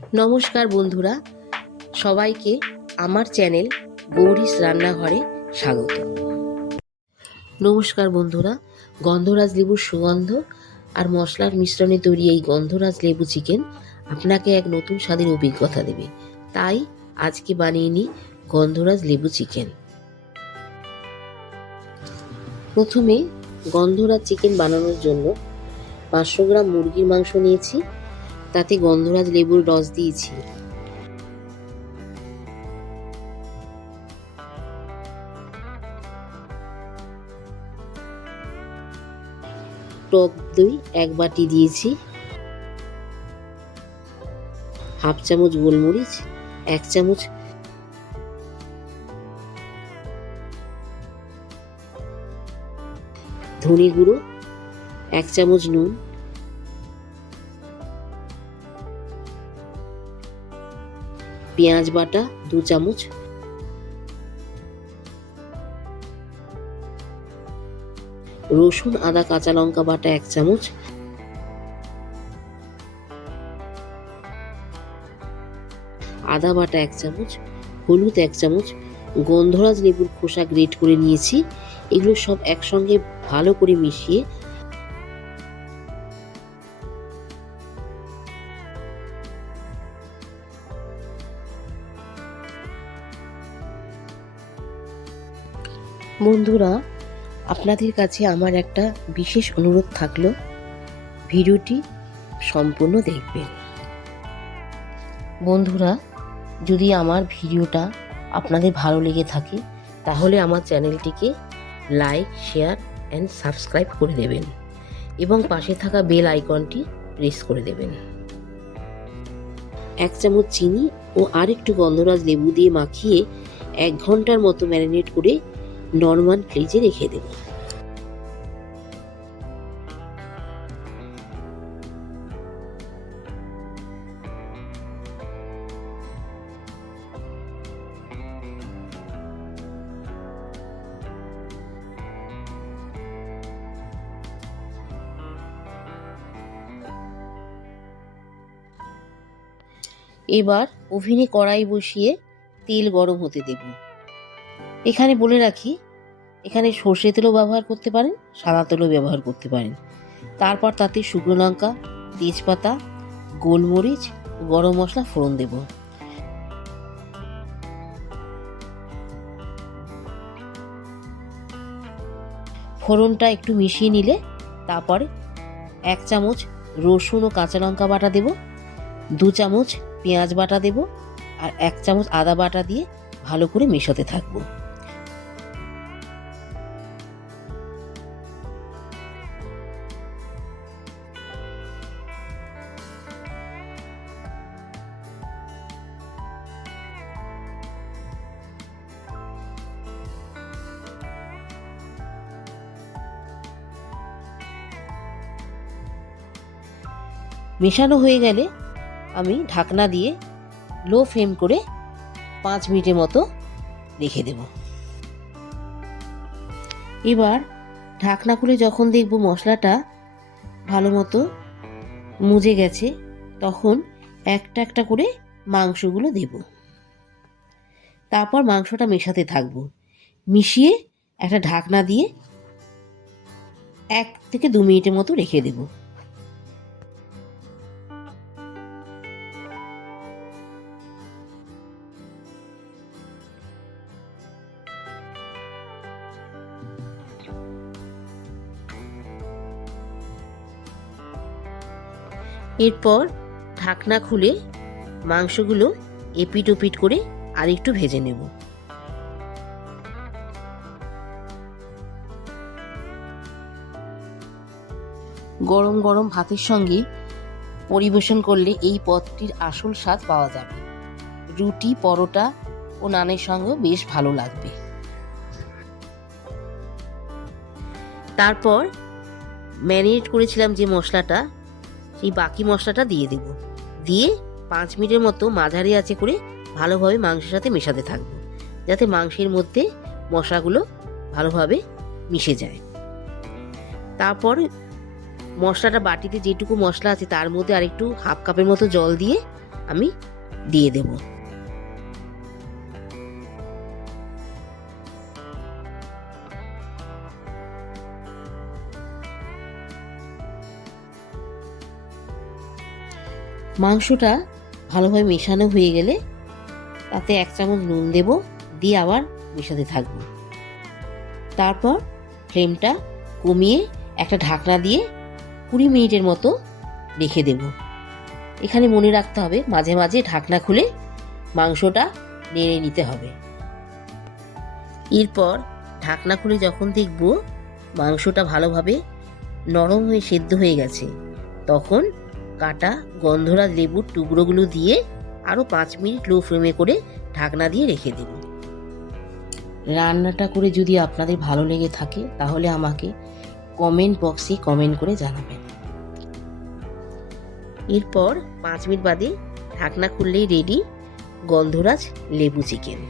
নমস্কার বন্ধুরা, সবাইকে আমার চ্যানেল গৌরীশ রান্নাঘরে স্বাগত। নমস্কার বন্ধুরা, গন্ধরাজ লেবুর সুগন্ধ আর মশলার মিশ্রণে তৈরি এই গন্ধরাজ লেবু চিকেন আপনাকে এক নতুন স্বাদের অভিজ্ঞতা দেবে। তাই আজকে বানিয়ে নিই গন্ধরাজ লেবু চিকেন। প্রথমে গন্ধরাজ চিকেন বানানোর জন্য পাঁচশো গ্রাম মুরগির মাংস নিয়েছি। তাতে গন্ধরাজ লেবুর রস দিয়েছি টক দই এক বাটি দিয়েছি। হাফ চামচ গোলমরিচ, এক চামচ ধনে গুঁড়ো, এক চামচ নুন পেঁয়াজ বাটা, দু চামচ। রসুন, আদা, কাঁচা লঙ্কা বাটা এক চামচ। আদা বাটা এক চামচ, হলুদ এক চামচ, গন্ধরাজ লেবুর খোসা গ্রেট করে নিয়েছি। এগুলো সব একসঙ্গে ভালো করে মিশিয়ে বন্ধুরা, আপনাদের কাছে আমার একটা বিশেষ অনুরোধ থাকল। ভিডিওটি সম্পূর্ণ দেখবেন। বন্ধুরা, যদি আমার ভিডিওটা আপনাদের ভালো লেগে থাকে, তাহলে আমার চ্যানেলটিকে লাইক, শেয়ার অ্যান্ড সাবস্ক্রাইব করে দেবেন এবং পাশে থাকা বেল আইকনটি প্রেস করে দেবেন। এক চামচ চিনি ও আরেকটু গন্ধরাজ লেবু দিয়ে মাখিয়ে এক ঘণ্টার মতো ম্যারিনেট করে নর্মাল ফ্রিজে রেখে দেব। এবার ওভেনে কড়াই বসিয়ে তেল গরম হতে দেব। এখানে বলে রাখি, এখানে সর্ষে তেলও ব্যবহার করতে পারেন, সাদা তেলও ব্যবহার করতে পারেন। তারপর তাতে শুকনো লঙ্কা, তেজপাতা, গোলমরিচ, গরম মশলা, ফোড়ন দেব। ফোড়নটা একটু মিশিয়ে নিলে তারপরে এক চামচ রসুন ও কাঁচা লঙ্কা বাটা দেব, দু চামচ পেঁয়াজ বাটা দেব আর এক চামচ আদা বাটা দিয়ে ভালো করে মেশাতে থাকব। মেশানো হয়ে গেলে আমি ঢাকনা দিয়ে লো ফ্লেম করে পাঁচ মিনিটের মতো রেখে দেব। এবার ঢাকনা খুলে যখন দেখব মশলাটা ভালো মতো মুজে গেছে, তখন একটা একটা করে মাংসগুলো দেব। তারপর মাংসটা মেশাতে থাকব। মিশিয়ে একটা ঢাকনা দিয়ে এক থেকে দু মিনিটের মতো রেখে দেবো। এরপর ঢাকনা খুলে মাংসগুলো এপিট ওপিট করে আরেকটু ভেজে নেব। গরম গরম ভাতের সঙ্গে পরিবেশন করলে এই পদটির আসল স্বাদ পাওয়া যাবে। রুটি, পরোটা ও নানের সঙ্গেও বেশ ভালো লাগবে। তারপর ম্যারিনেট করেছিলাম যে মশলাটা সেই বাকি মশলাটা দিয়ে দেব। দিয়ে পাঁচ মিনিটের মতো মাঝারি আছে করে ভালোভাবে মাংসের সাথে মেশাতে থাকব। যাতে মাংসের মধ্যে মশলাগুলো ভালোভাবে মিশে যায়। তারপর মশলাটা বাটিতে যেটুকু মশলা আছে তার মধ্যে আরেকটু হাফ কাপের মতো জল দিয়ে আমি দিয়ে দেব। মাংসটা ভালোভাবে মেশানো হয়ে গেলে তাতে এক চামচ নুন দেব, দিয়ে আবার মেশাতে থাকব। তারপর ফ্লেমটা কমিয়ে একটা ঢাকনা দিয়ে কুড়ি মিনিটের মতো রেখে দেব। এখানে মনে রাখতে হবে, মাঝে মাঝে ঢাকনা খুলে মাংসটা নেড়ে নিতে হবে। এরপর ঢাকনা খুলে যখন দেখব মাংসটা ভালোভাবে নরম হয়ে সেদ্ধ হয়ে গেছে, তখন কাটা গন্ধরাজ লেবুর টুকরোগুলো দিয়ে আরও পাঁচ মিনিট লো ফ্লেমে করে ঢাকনা দিয়ে রেখে দেব। রান্নাটা করে যদি আপনাদের ভালো লেগে থাকে, তাহলে আমাকে কমেন্ট বক্সে কমেন্ট করে জানাবেন। এরপর পাঁচ মিনিট বাদে ঢাকনা খুললেই রেডি গন্ধরাজ লেবু চিকেন